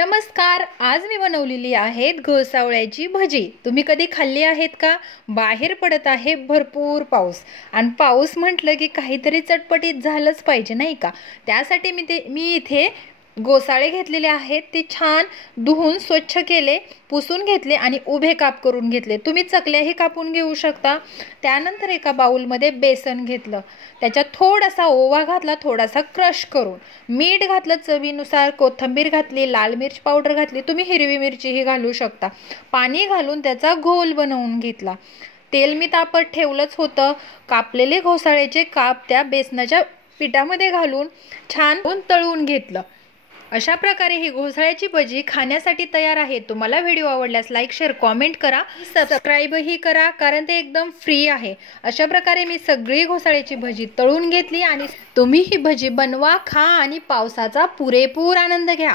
नमस्कार. आज मी बनवलेली आहेत घोसावळ्याची भजी. तुम्ही कधी खाल्ली आहेत का? बाहेर पडत आहे भरपूर पाऊस आणि पाऊस म्हटलं की काहीतरी चटपटीत झालंच पाहिजे नाही का? त्यासाठी मी इथे घोसाळे घेतलेले आहेत. ते छान धुवून स्वच्छ केले, पुसून घेतले आणि उभे काप करून घेतले. तुम्ही चकल्याही कापून घेऊ शकता. त्यानंतर एका बाउलमध्ये बेसन घेतलं, त्याच्यात थोडासा ओवा घातला, थोडासा क्रश करून, मीठ घातलं चवीनुसार, कोथिंबीर घातली, लाल मिर्च पावडर घातली, तुम्ही हिरवी मिरचीही घालू शकता. पाणी घालून त्याचा घोल बनवून घेतला. तेल मी तापत ठेवलंच होतं. कापलेले घोसाळ्याचे काप त्या बेसनाच्या पिठामध्ये घालून छान तळून घेतलं. अशा प्रकारे ही घोसाळ्याची भजी खाण्यासाठी तयार आहे. तुम्हाला व्हिडिओ आवडल्यास लाईक, शेअर, कॉमेंट करा, सबस्क्राईबही करा, कारण ते एकदम फ्री आहे. अशा प्रकारे मी सगळी घोसाळ्याची भजी तळून घेतली आणि तुम्ही ही भजी बनवा, खा आणि पावसाचा पुरेपूर आनंद घ्या.